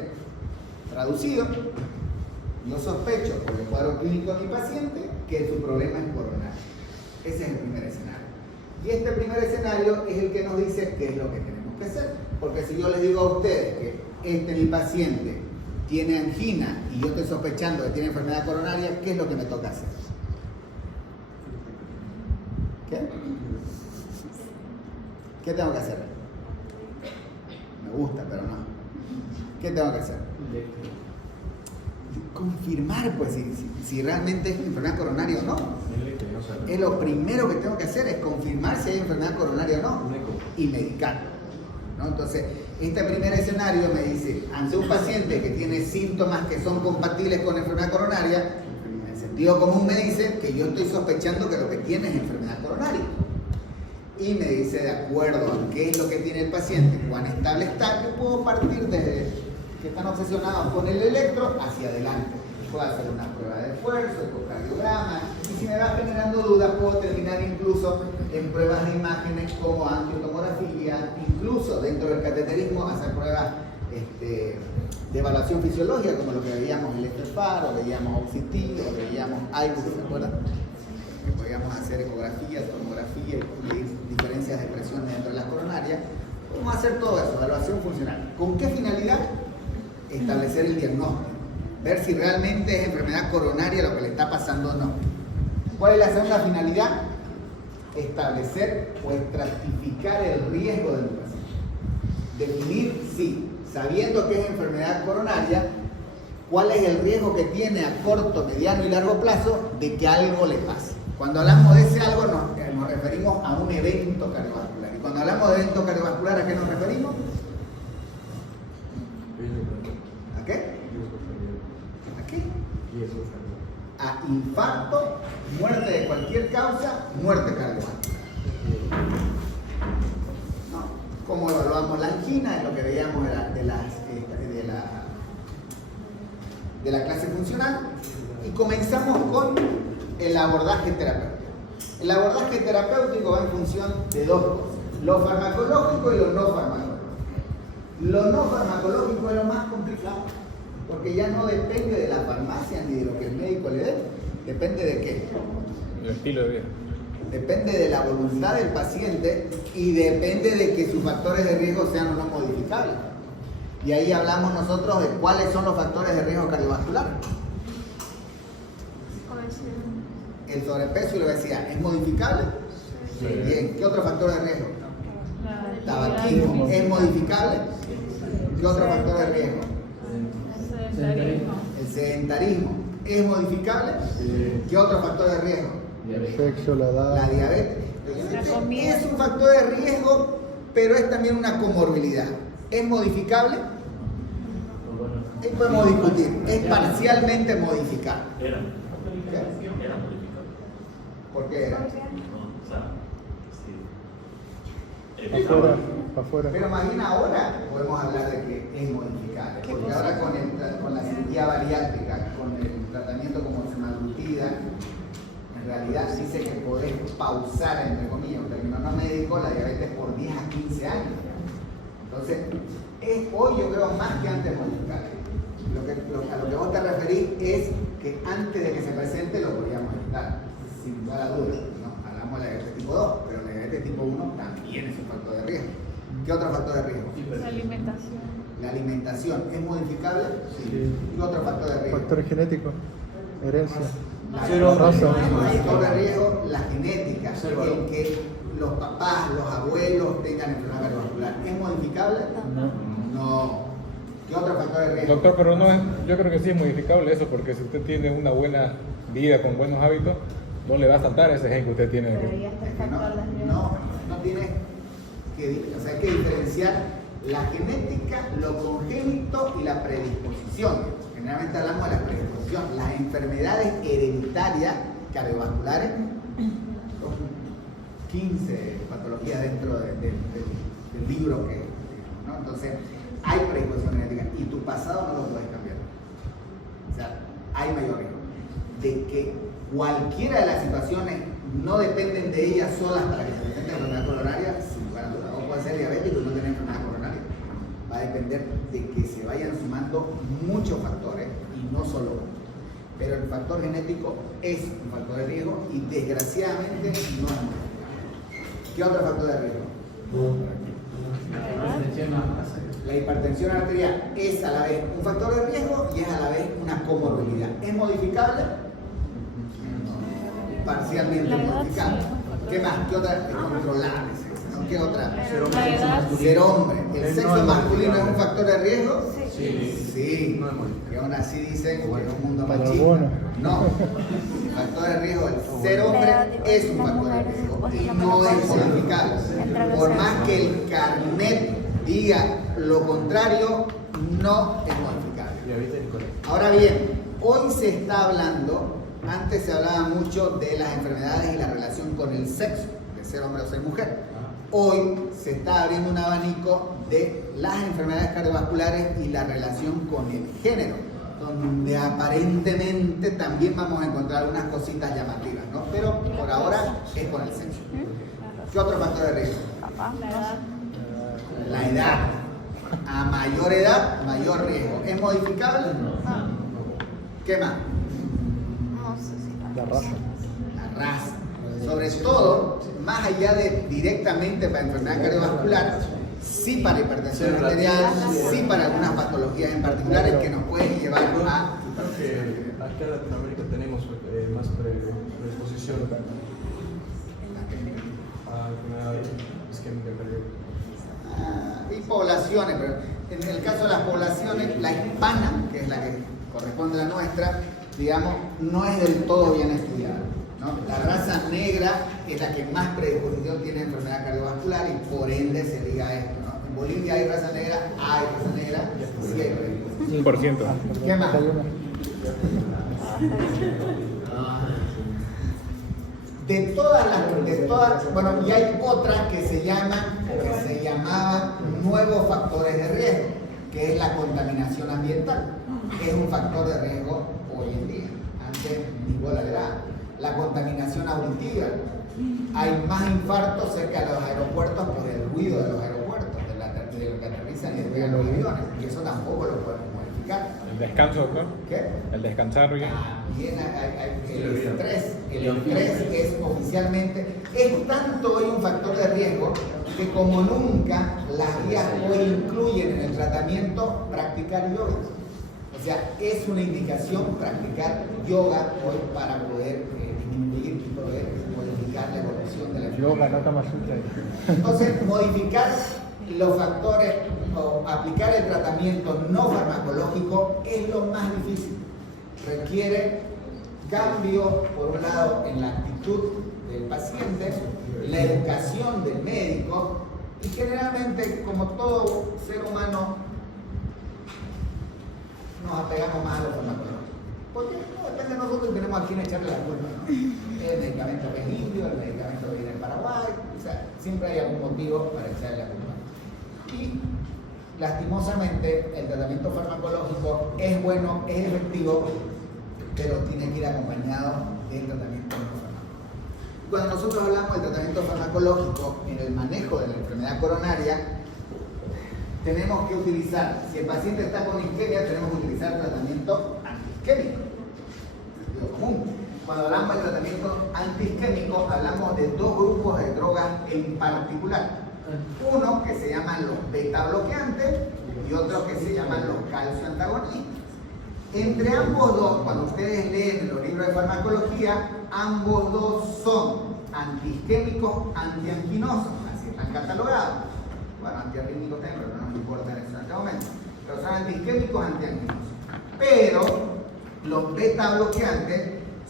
traducido, yo sospecho por el cuadro clínico de mi paciente que su problema es coronario. Ese es el primer escenario. Y este primer escenario es el que nos dice qué es lo que tenemos que hacer. Porque si yo les digo a ustedes que mi paciente tiene angina y yo estoy sospechando que tiene enfermedad coronaria, ¿qué es lo que me toca hacer? ¿Qué? ¿Qué tengo que hacer? Me gusta, pero no. ¿Qué tengo que hacer? Confirmar, pues, si realmente es enfermedad coronaria o no. Es lo primero que tengo que hacer, es confirmar si hay enfermedad coronaria o no. Y medicarlo, ¿no? Entonces, este primer escenario me dice, ante un paciente que tiene síntomas que son compatibles con enfermedad coronaria, el sentido común me dice que yo estoy sospechando que lo que tiene es enfermedad coronaria. Y me dice, de acuerdo a qué es lo que tiene el paciente, cuán estable está, yo puedo partir desde que están obsesionados con el electro hacia adelante. Puedo hacer una prueba de esfuerzo, ecocardiograma, y si me va generando dudas, puedo terminar incluso en pruebas de imágenes como angiotomografía, incluso dentro del cateterismo hacer pruebas de evaluación fisiológica, como lo que veíamos el electrofar, o veíamos OxyT, o veíamos IBUS, ¿se acuerdan? Que podíamos hacer ecografía, tomografía y medir diferencias de presión dentro de las coronarias. Podemos hacer todo eso, evaluación funcional. ¿Con qué finalidad? Establecer el diagnóstico, ver si realmente es enfermedad coronaria lo que le está pasando o no. ¿Cuál es la segunda finalidad? Establecer o estratificar el riesgo del paciente. Definir si, sabiendo que es enfermedad coronaria, cuál es el riesgo que tiene a corto, mediano y largo plazo de que algo le pase. Cuando hablamos de ese algo nos referimos a un evento cardiovascular. Y cuando hablamos de evento cardiovascular, ¿a qué nos referimos? ¿A qué? ¿A qué? A infarto, muerte de cualquier causa, muerte cardiovascular. ¿No? ¿Cómo evaluamos la angina? Es lo que veíamos de la clase funcional. Y comenzamos con el abordaje terapéutico. El abordaje terapéutico va en función de dos cosas: lo farmacológico y lo no farmacológico. Lo no farmacológico es lo más complicado, porque ya no depende de la farmacia ni de lo que el médico le dé. ¿Depende de qué? El estilo de vida. Depende de la voluntad del paciente y depende de que sus factores de riesgo sean o no modificables. Y ahí hablamos nosotros de cuáles son los factores de riesgo cardiovascular. El sobrepeso y la obesidad, ¿es modificable? Sí. Bien. ¿Qué otro factor de riesgo? Tabaquismo, ¿es modificable? ¿Qué otro factor de riesgo? El sedentarismo, ¿es modificable? ¿Qué otro factor de riesgo? El sexo, la edad. La diabetes. Es un factor de riesgo, pero es también una comorbilidad. ¿Es modificable? Ahí podemos discutir. Es parcialmente modificable. Era ¿Qué? modificable. ¿Por qué era? No, o sea, sí. Afuera, afuera. Pero más bien ahora podemos hablar de que es modificable. Porque ahora con la cirugía bariátrica, con el tratamiento como semaglutida, en realidad dice que podés pausar, entre comillas, un término no médico, la diabetes por 10 a 15 años. Entonces, hoy yo creo más que antes modificable. A lo que vos te referís es que antes de que se presente lo podíamos evitar, sin duda a duda. ¿No? Hablamos de la diabetes tipo 2, pero la diabetes tipo 1 también es un factor de riesgo. ¿Qué otro factor de riesgo? La alimentación. La alimentación, ¿es modificable? Sí. ¿Qué otro factor de riesgo? Factor genético, herencia. Raza. Factor de riesgo, la genética, el que los papás, los abuelos tengan enfermedad cardiovascular. ¿Es modificable? No. ¿Qué otro factor de riesgo? Doctor, pero no es, yo creo que sí es modificable eso, porque si usted tiene una buena vida con buenos hábitos, no le va a saltar ese gen que usted tiene. Pero ahí está el Es que factor de riesgo. no tiene que, o sea, hay que diferenciar la genética, lo congénito y la predisposición. Generalmente hablamos de la predisposición. Las enfermedades hereditarias cardiovasculares, son 15 patologías dentro del libro que, ¿no? Entonces, hay predisposición genética y tu pasado no lo puedes cambiar. O sea, hay mayor riesgo de que cualquiera de las situaciones no dependen de ellas solas para que se presente la enfermedad coronaria, sin lugar a dudas. O puede ser diabético y no tener enfermedad coronaria. Va a depender de que se vayan sumando muchos factores y no solo uno. Pero el factor genético es un factor de riesgo y desgraciadamente no es modificable. ¿Qué otro factor de riesgo? La hipertensión arterial es a la vez un factor de riesgo y es a la vez una comorbilidad. ¿Es modificable? Parcialmente modificable. ¿Qué más? ¿Qué otra? Es controlable. ¿No? ¿Qué otra? Ser hombre. ¿El sexo masculino es un factor de riesgo? Sí. Y aún así dicen que en un mundo machista. No. El factor de riesgo, el ser hombre es un factor de riesgo y no es modificable. Por más que el carnet diga lo contrario, no es modificable. Ahora bien, hoy se está hablando, antes se hablaba mucho de las enfermedades y la relación con el sexo, de ser hombre o ser mujer. Hoy se está abriendo un abanico de las enfermedades cardiovasculares y la relación con el género, donde aparentemente también vamos a encontrar unas cositas llamativas, ¿no? Pero por ahora es con el sexo. ¿Qué otro factor de riesgo? La edad. A mayor edad, mayor riesgo. ¿Es modificable? ¿Qué más? La raza. La raza. Sobre todo, más allá de directamente para enfermedad cardiovascular, sí para hipertensión arterial, sí para algunas patologías en particulares que nos pueden llevar a... Creo que acá en Latinoamérica tenemos más predisposición a enfermedad isquémica cardíaca. Y poblaciones, pero en el caso de las poblaciones, la hispana, que es la que corresponde a la nuestra, digamos, no es del todo bien estudiada, ¿no? La raza negra es la que más predisposición tiene a enfermedad cardiovascular y por ende se diga esto, ¿no? En Bolivia hay raza negra, sí hay predisposición. 1%. ¿Qué más? Bueno, y hay otras que se llamaban nuevos factores de riesgo, que es la contaminación ambiental, que es un factor de riesgo hoy en día. Antes ni bola le daba. La contaminación auditiva. Hay más infartos cerca de los aeropuertos por el ruido de los aeropuertos, de lo que aterrizan y despegan los aviones, y eso tampoco lo podemos modificar. ¿El descanso, doctor? ¿Qué? El descansar bien. También hay el estrés. El estrés es oficialmente, es tanto hoy un factor de riesgo que como nunca las guías hoy incluyen en el tratamiento practicar yoga. O sea, es una indicación practicar yoga hoy para poder disminuir y poder modificar la evolución de la enfermedad. Yoga, no Kama Sutra. Entonces, modificar los factores o aplicar el tratamiento no farmacológico es lo más difícil. Requiere cambio, por un lado, en la actitud del paciente, la educación del médico y generalmente, como todo ser humano, nos apegamos más a lo farmacológico. Porque no depende de nosotros, tenemos a quien echarle la culpa, ¿no? El medicamento que es indio, el medicamento que viene de Paraguay, o sea, siempre hay algún motivo para echarle la culpa. Y lastimosamente el tratamiento farmacológico es bueno, es efectivo, pero tiene que ir acompañado del tratamiento no farmacológico. Cuando nosotros hablamos del tratamiento farmacológico en el manejo de la enfermedad coronaria, tenemos que utilizar, si el paciente está con isquemia, tenemos que utilizar tratamiento antiisquémico, sentido común. Cuando hablamos de tratamiento antiisquémico, hablamos de dos grupos de drogas en particular. Uno que se llaman los beta bloqueantes y otro que se llaman los calcio antagonistas. Entre ambos dos, cuando ustedes leen en los libros de farmacología, ambos dos son antiisquémicos, antianginosos, así están catalogados. Bueno, antiarrítmicos también, pero no nos importa en este momento. Pero son antiisquémicos, antianginosos. Pero los beta bloqueantes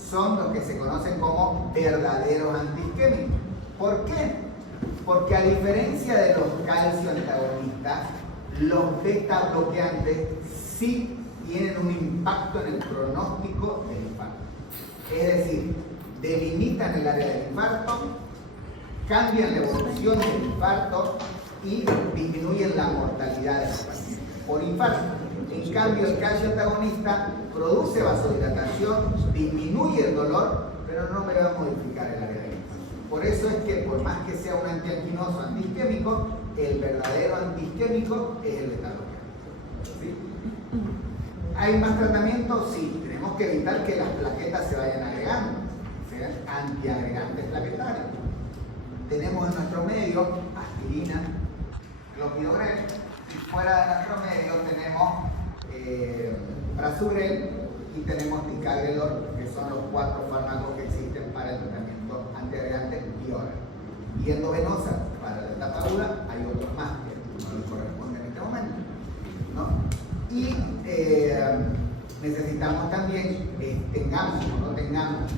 son los que se conocen como verdaderos antiisquémicos. ¿Por qué? Porque a diferencia de los calcio antagonistas, los beta bloqueantes sí tienen un impacto en el pronóstico del infarto. Es decir, delimitan el área del infarto, cambian la evolución del infarto y disminuyen la mortalidad de los pacientes por infarto. En cambio, el calcio antagonista produce vasodilatación, disminuye el dolor, pero no me va a modificar el área del infarto. Por eso es que, por más que sea un antianginoso antiisquémico, el verdadero antiisquémico es el beta bloqueante. ¿Sí? ¿Hay más tratamientos? Sí. Tenemos que evitar que las plaquetas se vayan agregando, sean antiagregantes plaquetarios. tenemos en nuestro medio aspirina, clopidogrel, y fuera de nuestro medio tenemos prasugrel y tenemos ticagrelor, que son los 4 fármacos que existen para el tratamiento antiagregante y oral. Y endovenosa, para la etapa aguda, hay otros más que no les corresponden en este momento, ¿no? Y necesitamos también, tengamos o no tengamos,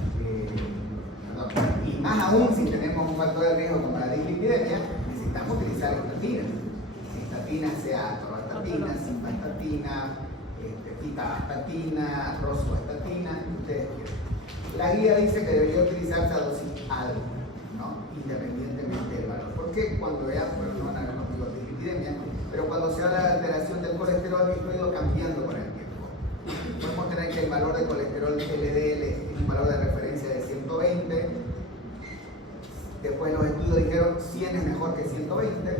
y más aún si tenemos un factor de riesgo como la dislipidemia, necesitamos utilizar estatinas. Estatinas sea atorvastatina, simvastatina, pitavastatina, rosuvastatina, ustedes quieran. La guía dice que debería utilizarse a dosis alta, ¿no? Independientemente del valor. Porque cuando vean, bueno, no van a ver conmigo de dislipidemia, pero cuando se habla de alteración del colesterol, esto ha ido cambiando con el tiempo. Podemos tener que el valor de colesterol LDL es un valor de referencia de 120. Después los estudios dijeron 100 es mejor que 120.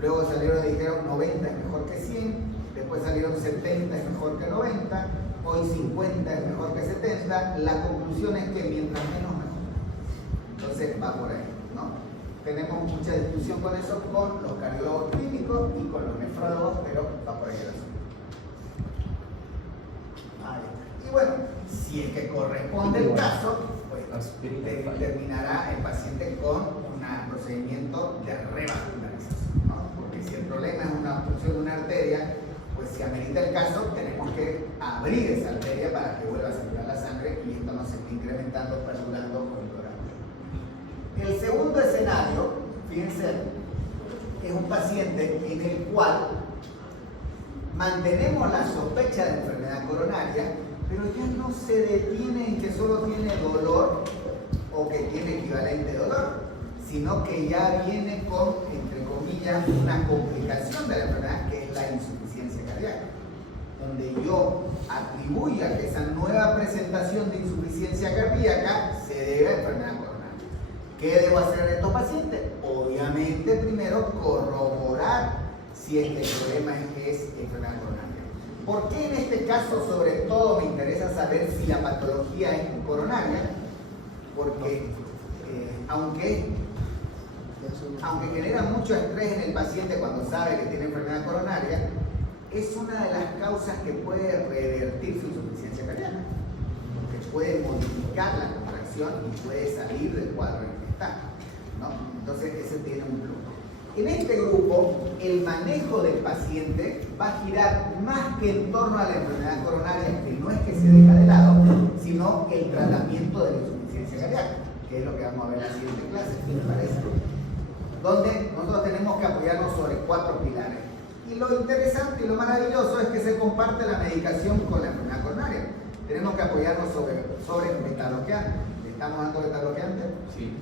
Luego salieron y dijeron 90 es mejor que 100. Después salieron 70 es mejor que 90. Hoy 50 es mejor que 70. La conclusión es que mientras menos mejor. Entonces va por ahí, ¿no? Tenemos mucha discusión con eso, con los cardiólogos clínicos y con los nefrólogos, pero va por ahí el asunto. Y bueno, si es que corresponde el caso, pues terminará el paciente con un procedimiento de revascularización, ¿no? Porque si el problema es una obstrucción de una arteria, pues si amerita el caso, tenemos que abrir esa arteria para que vuelva a circular la sangre y esto no se esté incrementando, perdurando con el dolor. El segundo escenario, fíjense, es un paciente en el cual mantenemos la sospecha de enfermedad coronaria, pero ya no se detiene en que solo tiene dolor o que tiene equivalente dolor, sino que ya viene con, entre comillas, una complicación de la enfermedad que es la insuficiencia cardíaca, donde yo atribuya que esa nueva presentación de insuficiencia cardíaca se debe a enfermedad coronaria. ¿Qué debo hacer en estos pacientes? Obviamente, primero corroborar si es que el problema es enfermedad coronaria. ¿Por qué en este caso, sobre todo, me interesa saber si la patología es coronaria? Porque aunque genera mucho estrés en el paciente cuando sabe que tiene enfermedad coronaria, es una de las causas que puede revertir su insuficiencia cardíaca, porque puede modificar la contracción y puede salir del cuadro en el que está, ¿no? Entonces ese tiene un plus. En este grupo, el manejo del paciente va a girar más que en torno a la enfermedad coronaria, que no es que se deja de lado, sino el tratamiento de la insuficiencia cardíaca, que es lo que vamos a ver en la siguiente clase, ¿me parece? Donde nosotros tenemos que apoyarnos sobre 4 pilares. Y lo interesante y lo maravilloso es que se comparte la medicación con la enfermedad coronaria. Tenemos que apoyarnos sobre beta-bloqueantes. ¿Estamos dando beta-bloqueantes? Sí.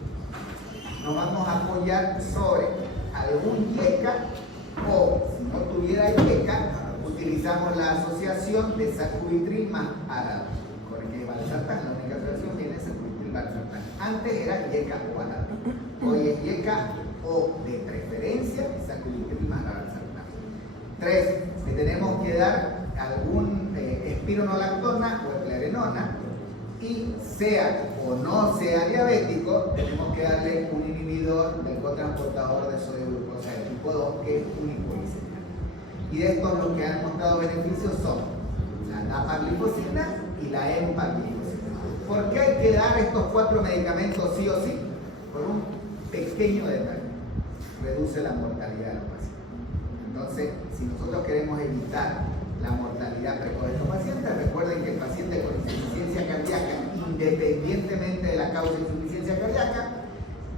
Nos vamos a apoyar sobre algún IECA, o si no tuviera IECA, utilizamos la asociación de sacubitril más ARAD, con el que valsartán. La única asociación tiene sacubitril valsartán. Antes era IECA o ARAD. Hoy es IECA o, de preferencia, sacubitril más valsartán. 3. Si tenemos que dar algún espironolactona o eplerenona, y sea o no sea diabético, tenemos que darle un inhibidor del cotransportador de sodio glucosa de tipo 2, que es un hipoglicemia. Y de estos los que han mostrado beneficios son la dapaglifosina y la empaglifosina. ¿Por qué hay que dar estos 4 medicamentos sí o sí? Por un pequeño detalle: reduce la mortalidad de los pacientes. Entonces, si nosotros queremos evitar la mortalidad precoz de estos pacientes, recuerden que el paciente con insuficiencia cardíaca, independientemente de la causa de insuficiencia cardíaca,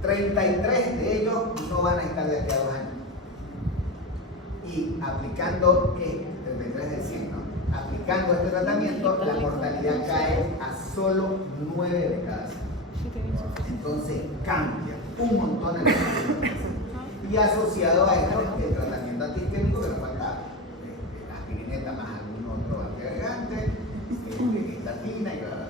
33 de ellos no van a estar de aquí a 2 años. Y aplicando 33 de 100, ¿no? Aplicando este tratamiento, la mortalidad cae a solo 9 de cada 100. Entonces cambia un montón el tratamiento. Y asociado a esto, el tratamiento antihistamínico que nos faltaba. Aspirineta más algún otro antiagregante, estatina y bla, bla, bla.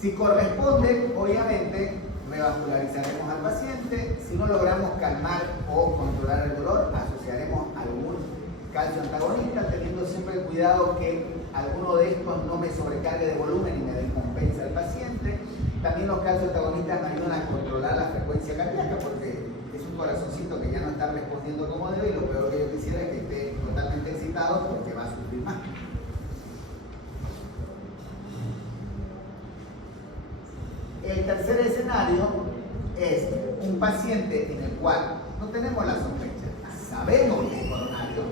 Si corresponde, obviamente, revascularizaremos al paciente. Si no logramos calmar o controlar el dolor, asociaremos algún calcio antagonista, teniendo siempre cuidado que alguno de estos no me sobrecargue de volumen y me descompense al paciente. También los calciotagonistas nos ayudan a controlar la frecuencia cardíaca porque es un corazoncito que ya no está respondiendo como debe y lo peor que yo quisiera es que esté totalmente excitado porque va a sufrir más. El tercer escenario es un paciente en el cual no tenemos la sospecha, sabemos que es coronario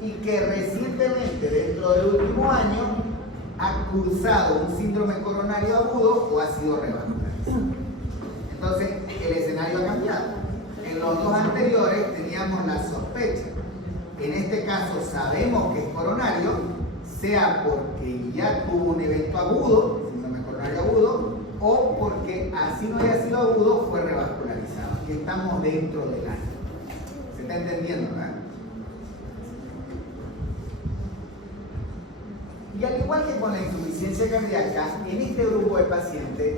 y que recientemente, dentro del último año, ha cursado un síndrome coronario agudo o ha sido revascularizado. Entonces, el escenario ha cambiado. En los dos anteriores teníamos la sospecha. En este caso sabemos que es coronario, sea porque ya tuvo un evento agudo, síndrome coronario agudo, o porque así no haya sido agudo, fue revascularizado. Y estamos dentro del año. ¿Se está entendiendo, verdad? Y al igual que con la insuficiencia cardíaca, en este grupo de pacientes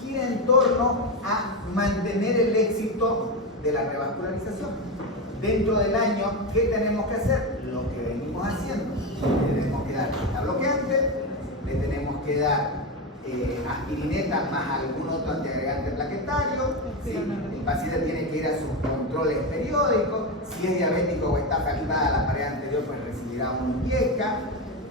gira en torno a mantener el éxito de la revascularización. Dentro del año, ¿qué tenemos que hacer? Lo que venimos haciendo. Le tenemos que dar beta bloqueante, le tenemos que dar aspirineta más algún otro antiagregante plaquetario. ¿Sí? El paciente tiene que ir a sus controles periódicos. Si es diabético o está afectada la pared anterior, pues recibirá un IECA,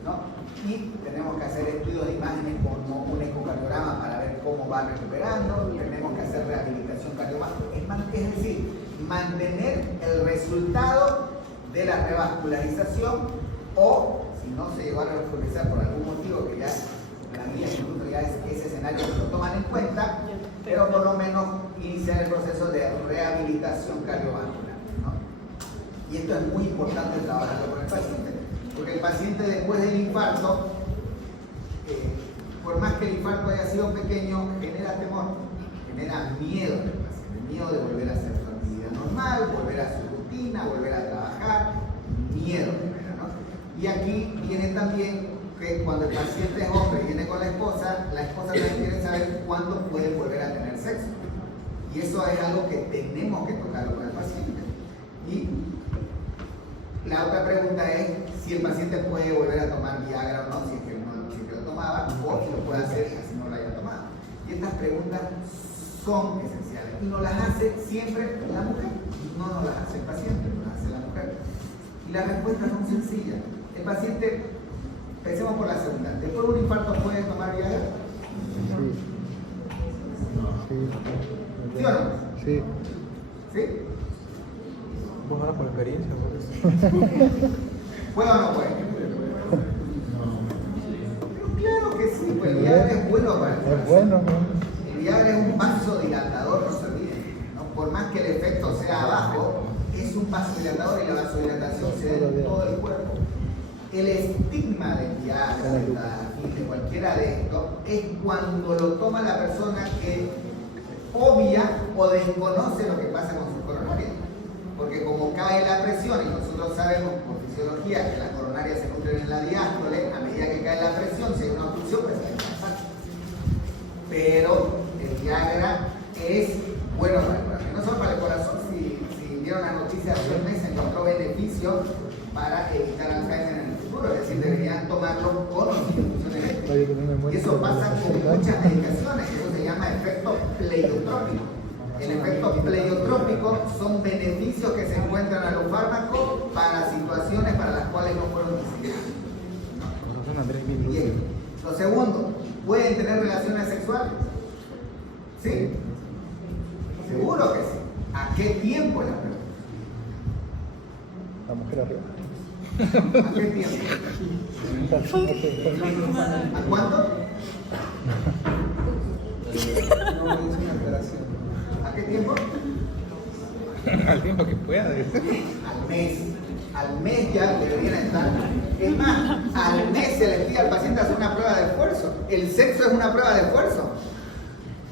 ¿no? Y tenemos que hacer estudios de imágenes como un ecocardiograma para ver cómo va recuperando. Tenemos que hacer rehabilitación cardiovascular. Es decir, mantener el resultado de la revascularización o, si no se llegó a revascularizar por algún motivo, que ya la guía incluso ya es ese escenario que lo toman en cuenta, pero por lo menos iniciar el proceso de rehabilitación cardiovascular, ¿no? Y esto es muy importante trabajarlo con el paciente, porque el paciente después del infarto, por más que el infarto haya sido pequeño, genera temor, genera miedo en el paciente, miedo de volver a hacer su actividad normal, volver a su rutina, volver a trabajar, miedo, ¿no? Y aquí viene también que cuando el paciente es hombre y viene con la esposa también quiere saber cuándo puede volver a tener sexo. Y eso es algo que tenemos que tocarlo con el paciente. Y la otra pregunta es si el paciente puede volver a tomar Viagra o no, si es que lo tomaba, o si lo puede hacer así no lo haya tomado. Y estas preguntas son esenciales y nos las hace siempre la mujer, no nos las hace el paciente, nos las hace la mujer. Y las respuestas son sencillas. El paciente, empecemos por la segunda, ¿después de un infarto puede tomar Viagra? ¿Sí o no? Sí. ¿Sí? Vos ahora por experiencia, ¿Puede o no puede? Pero claro que sí, pues el Viagra es bueno para el corazón. Es bueno, ¿no? El Viagra es un vasodilatador, no se olviden, ¿no? Por más que el efecto sea bajo, es un vasodilatador y la vasodilatación se da en todo el cuerpo. El estigma del Viagra, de cualquiera de estos, es cuando lo toma la persona que obvia o desconoce lo que pasa con su coronaria. Porque como cae la presión, y nosotros sabemos por fisiología que las coronarias se nutren en la diástole, a medida que cae la presión, si hay una obstrucción, pues hay que pasar. Pero el Viagra es bueno para el corazón, no solo para el corazón. Si vieron la noticia hace un mes, encontró beneficios para evitar Alzheimer en el futuro, es decir, deberían tomarlo con institución eléctrica. Y eso pasa con muchas medicaciones, eso se llama efecto pleiotrópico. El efecto pleiotrópico son beneficios que se encuentran a los fármacos para situaciones para las cuales no fueron diseñados. Bien. Lo segundo, ¿pueden tener relaciones sexuales? ¿Sí? Seguro que sí. ¿A qué tiempo es la pregunta? La mujer arriba. ¿A qué tiempo? ¿A cuánto? No, es una operación. ¿A qué tiempo? Al tiempo que pueda. Al mes. Al mes ya deberían estar. Es más, al mes se le pide al paciente hacer una prueba de esfuerzo. El sexo es una prueba de esfuerzo.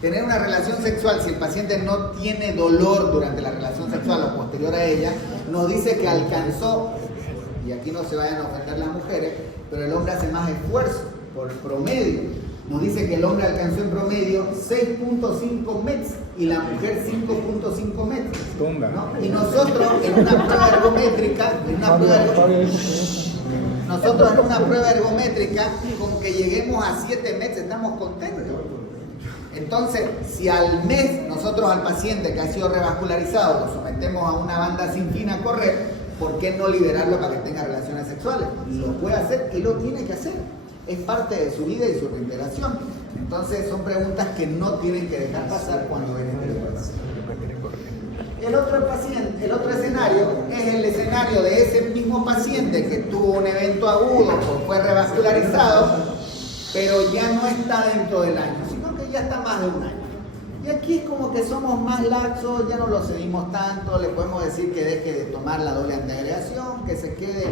Tener una relación sexual, si el paciente no tiene dolor durante la relación sexual o posterior a ella, nos dice que alcanzó, y aquí no se vayan a ofender las mujeres, pero el hombre hace más esfuerzo por promedio. Nos dice que el hombre alcanzó en promedio 6.5 metros y la mujer 5.5 metros. Tumba. ¿No? Y nosotros en una prueba ergométrica, nosotros en una prueba ergométrica, con que lleguemos a 7 metros estamos contentos. Entonces, si al mes nosotros al paciente que ha sido revascularizado lo sometemos a una banda sin fin a correr, ¿por qué no liberarlo para que tenga relaciones sexuales? Lo puede hacer y lo tiene que hacer. Es parte de su vida y su reintegración. Entonces, son preguntas que no tienen que dejar pasar cuando ven este paciente. El otro escenario es el escenario de ese mismo paciente que tuvo un evento agudo o fue revascularizado, pero ya no está dentro del año, sino que ya está más de un año. Y aquí es como que somos más laxos, ya no lo cedimos tanto, le podemos decir que deje de tomar la doble antiagregación, que se quede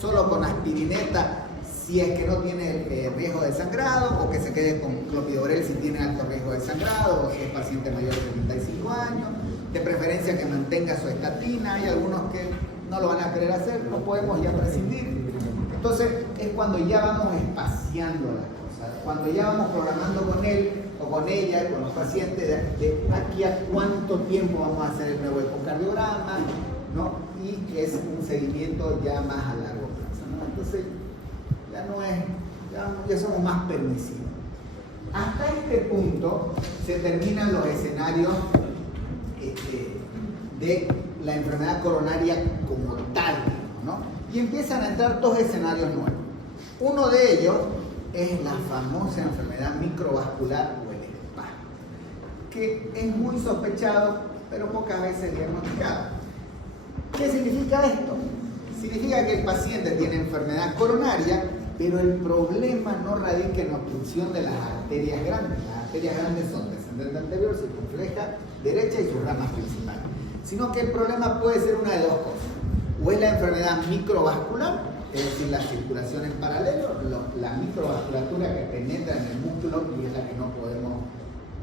solo con aspirineta si es que no tiene riesgo de sangrado, o que se quede con clopidogrel si tiene alto riesgo de sangrado, o si es paciente mayor de 35 años, de preferencia que mantenga su estatina. Hay algunos que no lo van a querer hacer, no podemos ya prescindir. Entonces es cuando ya vamos espaciando las cosas, cuando ya vamos programando con él o con ella, con los pacientes, de aquí a cuánto tiempo vamos a hacer el nuevo ecocardiograma, ¿no? Y que es un seguimiento ya más a largo plazo, ¿no? Entonces ya no es, ya somos más permisivos. Hasta este punto se terminan los escenarios de la enfermedad coronaria como tal, ¿no? Y empiezan a entrar dos escenarios nuevos. Uno de ellos es la famosa enfermedad microvascular o el SPA, que es muy sospechado, pero pocas veces diagnosticado. ¿Qué significa esto? Significa que el paciente tiene enfermedad coronaria, pero el problema no radica en obstrucción de las arterias grandes. Las arterias grandes son descendente anterior, circunfleja derecha y sus ramas principales. Sino que el problema puede ser una de dos cosas. O es la enfermedad microvascular, es decir, la circulación en paralelo, la microvasculatura que penetra en el músculo y es la que no podemos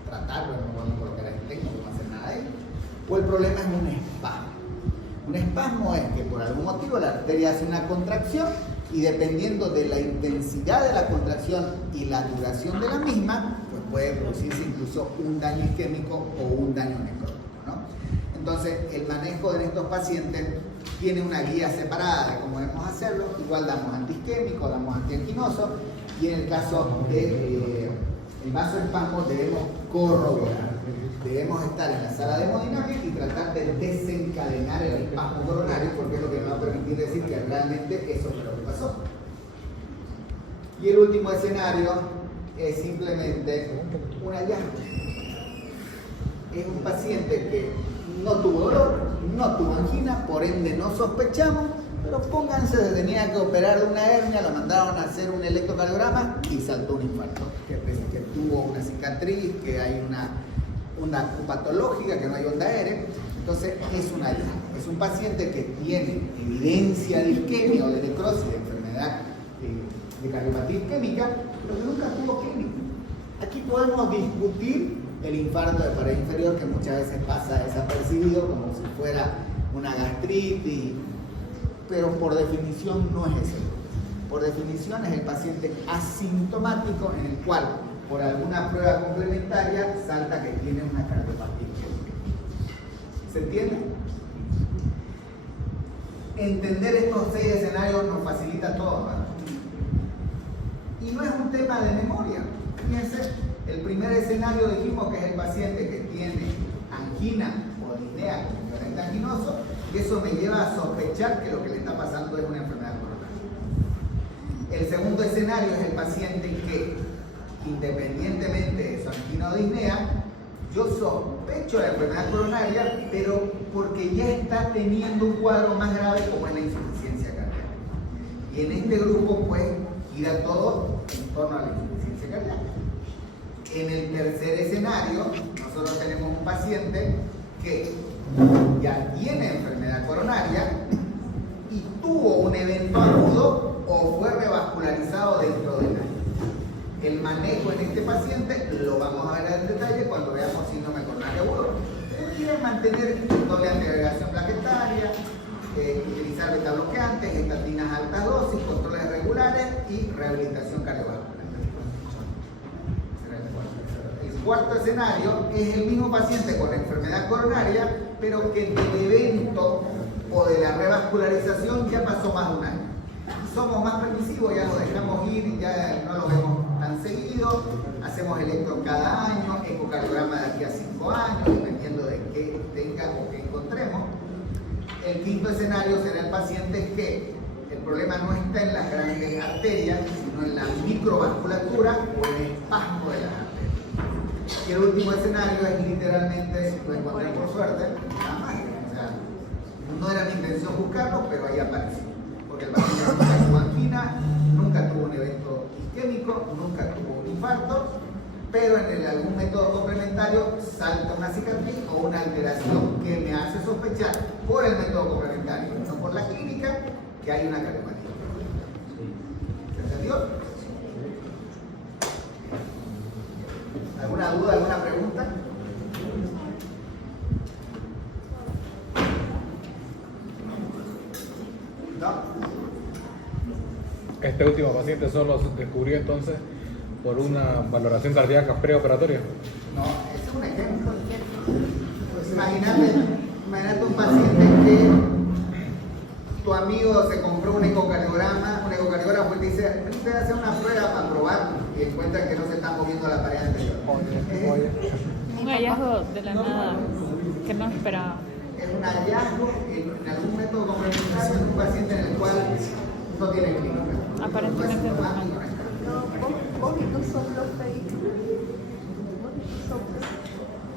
tratar, no podemos colocar en no podemos hacer nada de ello. O el problema es un espasmo. Un espasmo es que por algún motivo la arteria hace una contracción y dependiendo de la intensidad de la contracción y la duración de la misma, pues puede producirse incluso un daño isquémico o un daño necrótico, ¿no? Entonces, el manejo de estos pacientes tiene una guía separada de cómo debemos hacerlo. Igual damos antiisquémico, damos antianginoso, y en el caso de el vasoespasmo debemos corroborar. Debemos estar en la sala de hemodinámica y tratar de desencadenar el espasmo coronario, porque es lo que nos va a permitir decir que realmente eso fue lo que pasó. Y el último escenario es simplemente un hallazgo. Es un paciente que no tuvo dolor, no tuvo angina, por ende no sospechamos, pero pónganse, se tenía que operar de una hernia, lo mandaron a hacer un electrocardiograma y saltó un infarto, que tuvo una cicatriz, que hay una patológica, que no hay onda aérea. Entonces es un hallazgo. Es un paciente que tiene evidencia de isquemia o de necrosis, de enfermedad de cardiopatía isquémica, pero que nunca tuvo química. Aquí podemos discutir el infarto de pared inferior, que muchas veces pasa desapercibido como si fuera una gastritis, pero por definición no es eso. Por definición es el paciente asintomático en el cual por alguna prueba complementaria salta que tiene una cardiopatía isquémica. ¿Se entiende? Entender estos 6 escenarios nos facilita todo, ¿verdad? Y no es un tema de memoria. Fíjense, el primer escenario dijimos que es el paciente que tiene angina o disnea con componente anginoso, y eso me lleva a sospechar que lo que le está pasando es una enfermedad coronaria. El segundo escenario es el paciente que, independientemente de su angina o disnea, yo sospecho de la enfermedad coronaria, pero porque ya está teniendo un cuadro más grave como es la insuficiencia cardíaca. Y en este grupo pues gira todo en torno a la insuficiencia cardíaca. En el tercer escenario, nosotros tenemos un paciente que ya tiene enfermedad coronaria y tuvo un evento agudo o fue revascularizado dentro del año. El manejo en este paciente lo vamos a ver en detalle cuando veamos síndrome coronario agudo. Quieren mantener doble antiagregación plaquetaria, utilizar betabloqueantes, estatinas a altas dosis, controles regulares y rehabilitación cardiovascular. El cuarto escenario es el mismo paciente con enfermedad coronaria, pero que del evento o de la revascularización ya pasó más de un año. Somos más permisivos, ya lo dejamos ir y ya no lo vemos tan seguido, hacemos electro cada año, ecocardiograma de aquí a 5 años, dependiendo de qué tenga o qué encontremos. El quinto escenario será el paciente que el problema no está en las grandes arterias, sino en la microvasculatura o en el espasmo de las arterias. Y el último escenario es literalmente, lo encontré por suerte, nada más. O sea, no era mi intención buscarlo, pero ahí apareció. Porque el paciente nunca tuvo angina, nunca tuvo un evento isquémico, nunca tuvo un infarto, pero en algún método complementario salta una cicatriz o una alteración que me hace sospechar por el método complementario, no por la clínica, que hay una cardiopatía. ¿Se entendió? ¿Alguna duda, alguna pregunta? ¿No? Este último paciente solo se descubrió entonces por una valoración cardíaca preoperatoria. No, ese es un ejemplo. Pues imagínate un paciente que tu amigo se compró un ecocardiograma y te dice, vente a hacer una prueba para probar y encuentra que no se está moviendo la pared anterior. Un hallazgo de la nada que no esperaba. Es un hallazgo en algún método complementario en un paciente en el cual no tiene clínica. Aparentemente no. Poquitos son los fake. Son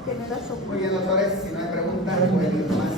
generación. Muy bien, doctores, si no hay preguntas, pueden ir más.